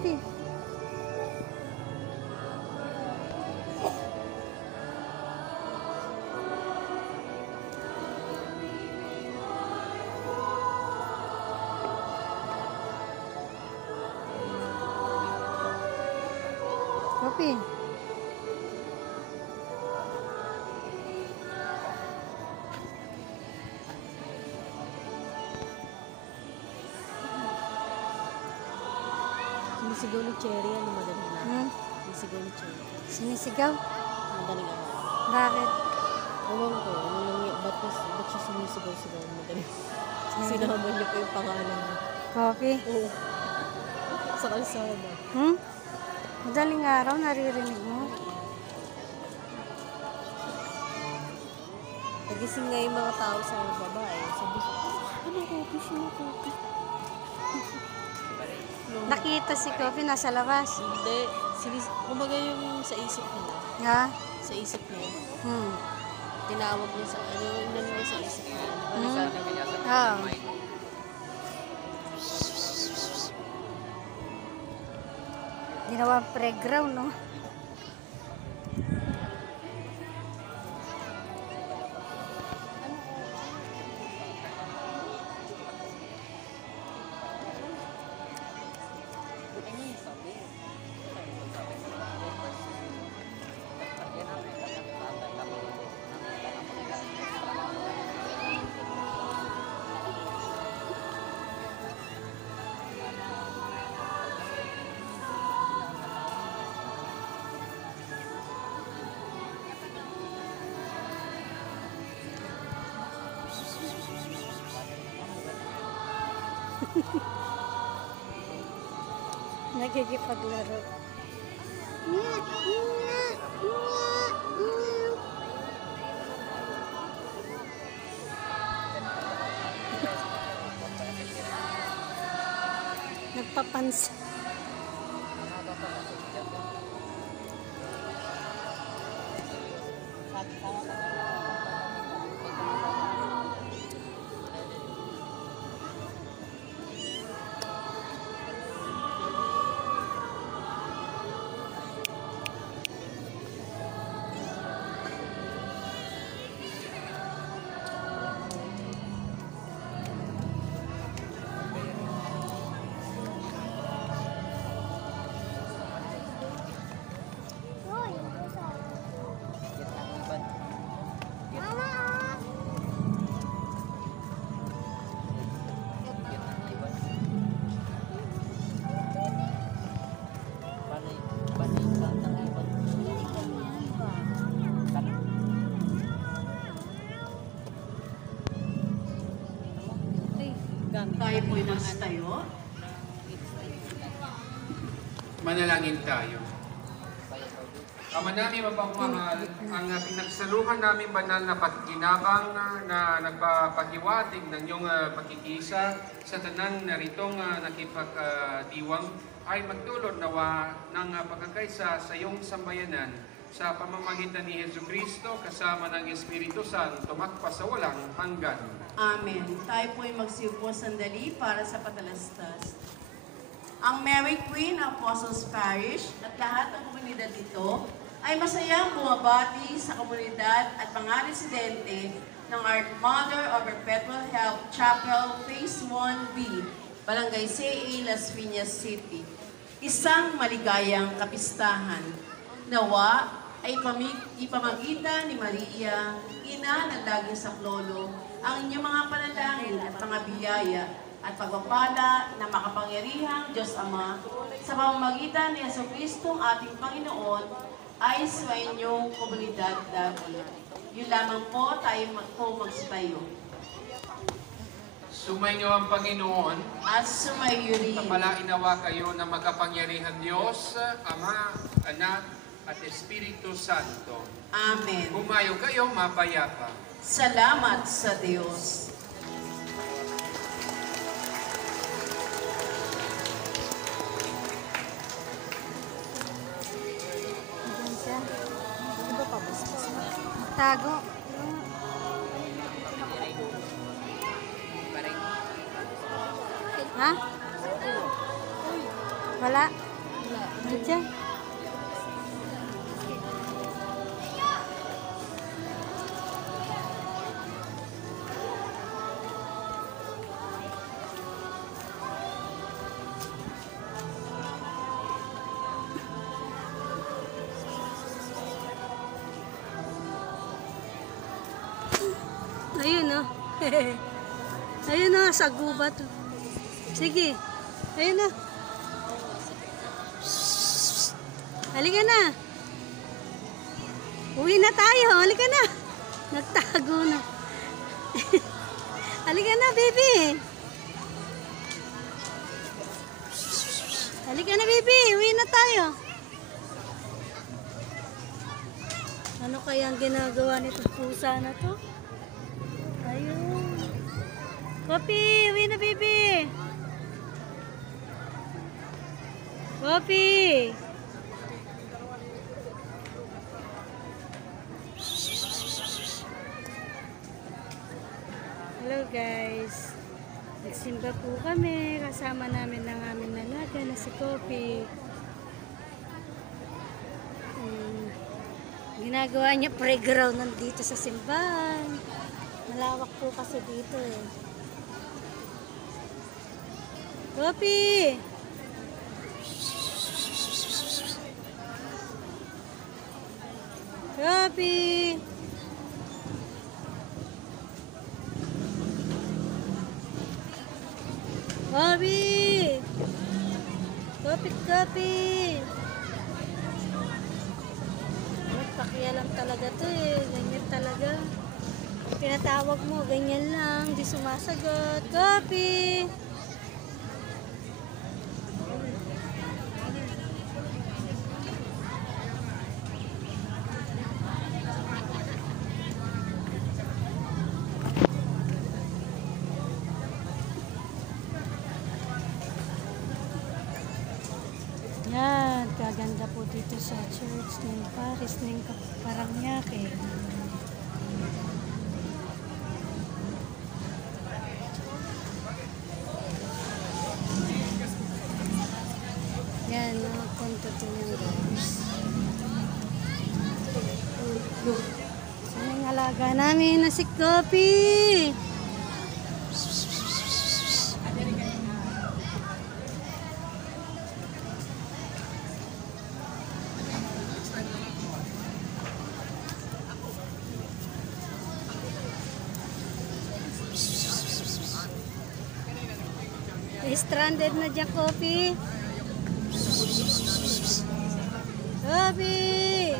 Coffee. Coffee. Sinisigaw ni Cherry, ano madaling araw? Sinisigaw ni Cherry. Sinisigaw? Madaling araw. Bakit? Ewan ko, ba't siya sinisigaw-sigaw ng madaling araw? Sinama niya pa yung pangalan niya. Coffee? Oo. Sa kalsada. Madaling araw, naririnig mo? Nagising nga yung mga tao sa babae. Sabi siya, ano Coffee? Sino Coffee? Nakita si Coffee nasa labas. Hindi. Kumbaga yung sa isip nila. Ha? Sa isip niya. Tinawag niya sa, ano niya sa isip niya. Oo. Ginawa playground, no? Nagigipaglaro. Nagpapansin. Tayo po'y tayo. Manalangin tayo. Ama namin mapagmahal, ang pinagsaluhan namin banal na pagkinabang na nagpapahiwatig ng iyong pagkikisa sa tanang naritong nakipagdiwang ay magdulot nawa ng pagkakaisa sa iyong sambayanan sa pamamagitan ni Jesucristo kasama ng Espiritu Santo magpa sa walang hanggan. Amen. Tayo po'y magsiupo sandali para sa patalastas. Ang Mary Queen Apostles Parish at lahat ng komunidad dito ay masayang bumabati sa komunidad at mga residente ng Our Mother of Perpetual Help Chapel Phase 1B, Barangay CA, Las Piñas City. Isang maligayang kapistahan. Nawa ay ipamagitan ni Maria, ina ng daging saklolo, ang inyong mga panalangin at mga biyaya at pagpapala na makapangyarihang Diyos Ama sa pamamagitan ni Jesucristo ating Panginoon ay sa inyong komunidad dati. Yun lamang po tayo magsitayo. Sumainyo ang Panginoon at sumayo rin. Pagpalain nawa kayo na magkapangyarihan Diyos, Ama, Anak, at Espiritu Santo. Amen. Humayo kayo mapayapa. Salamat sa Diyos. Diyan siya. Ano ba pabasbas na? Tago. Ha? Wala. Diyan. Ayun, oh. Ayun, oh, sa gubat. Sige. Ayun, oh. Halika na. Uwi na tayo. Halika na. Nagtago na. Halika na, baby. Halika na, baby. Uwi na tayo. Ano kaya ang ginagawa nito pusa na to? Ayun. Poppy, uwi na, baby. Poppy. Hello guys. Nagsimba po kami. Kasama namin ng aming nalaga na si Poppy. Ginagawa niya playground nandito sa simbahan. Malawak po kasi dito eh. Poppy! Poppy! Poppy! Poppy! Pakialam talaga to eh. Ganyan talaga. Pinatawag mo, ganyan lang. Di sumasagot. Poppy! Yan, kaganda po dito sa church ng Paris ng Paranaque. Yan, nakapunta po yung guys. Saan yung alaga namin na si Poppy? Stranded na dyan, Poppy. Poppy!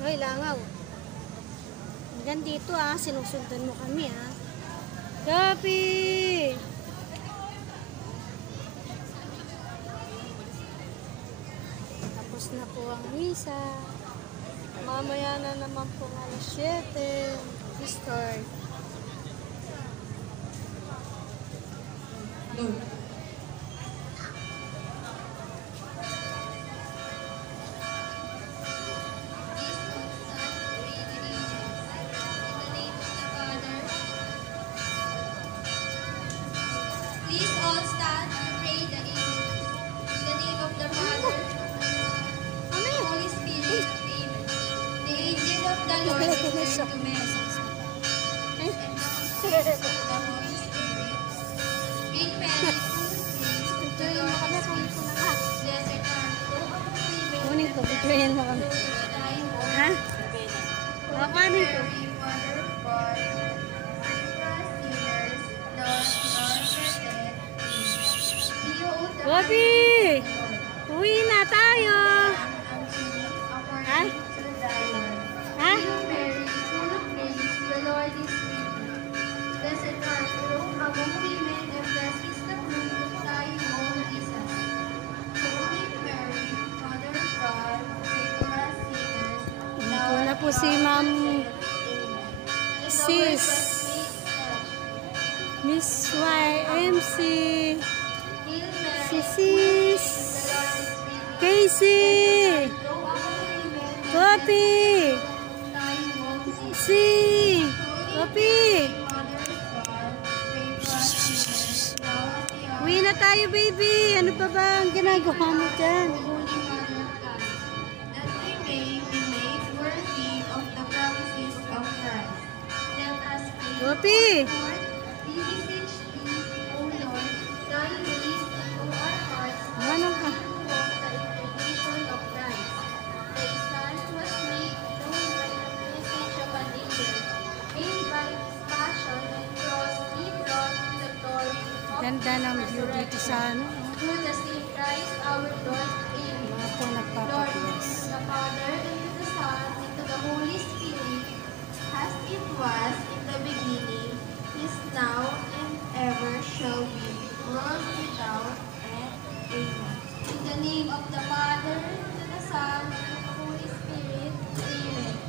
Hoy, langaw. Hanggang dito sinusundan mo kami Poppy! Tapos na po ang misa. Mamaya na naman po alas 7. Start. Please all stand to pray the Amen. In the name of the Father, Holy Spirit, Amen. The angel of the Lord returned to Mary, and the Holy Spirit. Hail Mary, full of grace, the Lord is with you. Blessed are you among women, Kunin ko, bigyan mo kami. thy womb. Ha? Papanin ko. Mary, Mother of God, pray for us sinners, now and at our death. Amen. Poppy! Uwi na tayo! Ha? Ha? Mary, full of grace, the Lord is with you. Blessed are you among women, and blessed is the fruit of thy womb, Jesus. Holy Mary, Mother of God, pray for us sinners, now Wala and po at si our Ma'am death. Amen. Sis. Miss YMC. Hail Mary, Si Sis. Casey. Poppy. Si. Kopi! Uwi na tayo, baby. Ano pa ba ang ginagawa mo dyan? Holy Mother of God, that we may be made worthy of the promises of Christ. Let us pray. Kopi! Lord, we beseech thee, O Lord, thy ways into our hearts, Ano ka? to walk the incarnation of Christ. Thy Son was made known by the message of an angel, made by his passion and cross, he brought the glory of Ganda ng view dito sa ano. through the same Christ our Lord. Amen. Mga po Lord, nagpapatiwas. to the Father, and to the Son, and to the Holy Spirit, as it was in the beginning, is now, and ever shall be, world without end. Amen. In the name of the Father, and to the Son, and to the Holy Spirit. Amen.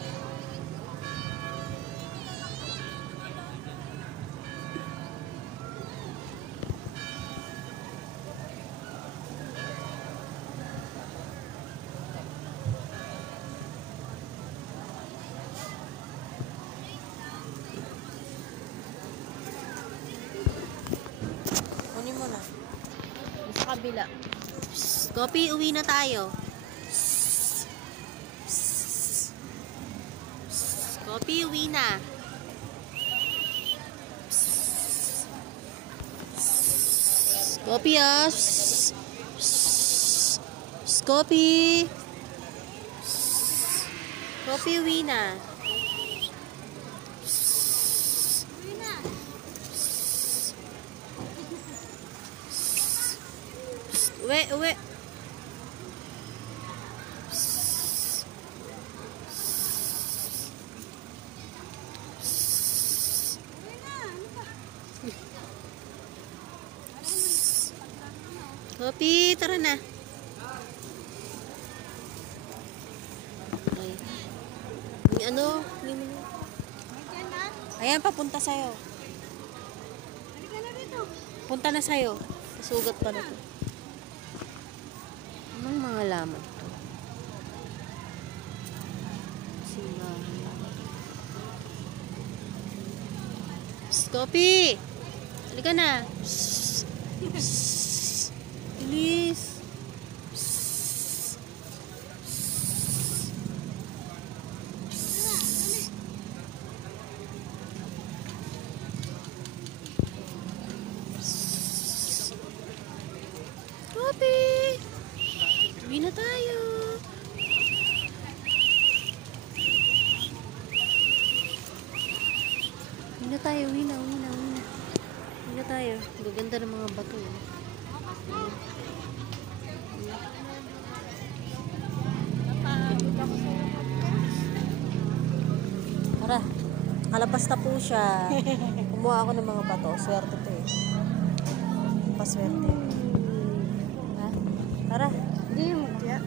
Kunin mo na. Sa kabila. Kopi, uwi na tayo. Kopi, uwi na. Kopi, ah. Kopi. Kopi, uwi na. Uwi, uwi. Kopi, tara na. Ay. May ano? Ayan, papunta sa'yo. Punta na sa'yo. Sugat pa na to. Anong mga laman to? Simbahan. Psst, Kopi! Halika na. Psst. Psst. Bilis. Psst. Psst. Kopi! Uwi na tayo. Uwi na tayo, uwi na. Uwi na tayo. Gaganda ng mga bato. Tara, kalabas na po siya. Kumuha ako ng mga bato. Swerte to eh. Paswerte. Ha? Tara. Hindi mo kaya.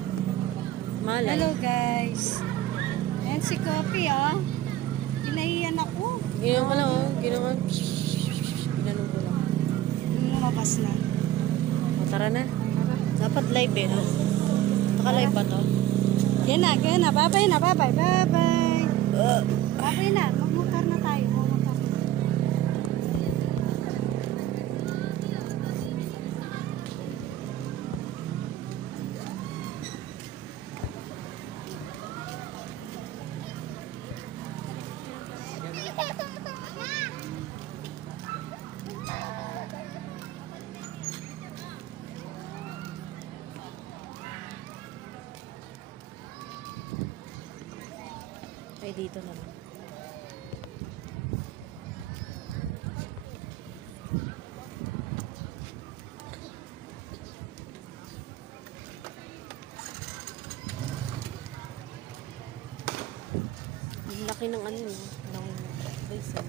Malay. Hello guys. Ayan si Kopi oh. Inahiyan ako. Ginawa ko lang oh. Ginawa. Ginanong ko lang. Lumabas na. O, tara na. Dapat live eh, no? Naka-live ba to? Yan na. Bye-bye na. Bye-bye. Bye-bye na. Magmotor na tayo. Magmotor. Ay, dito naman. Ang laki ng ano, ng basin.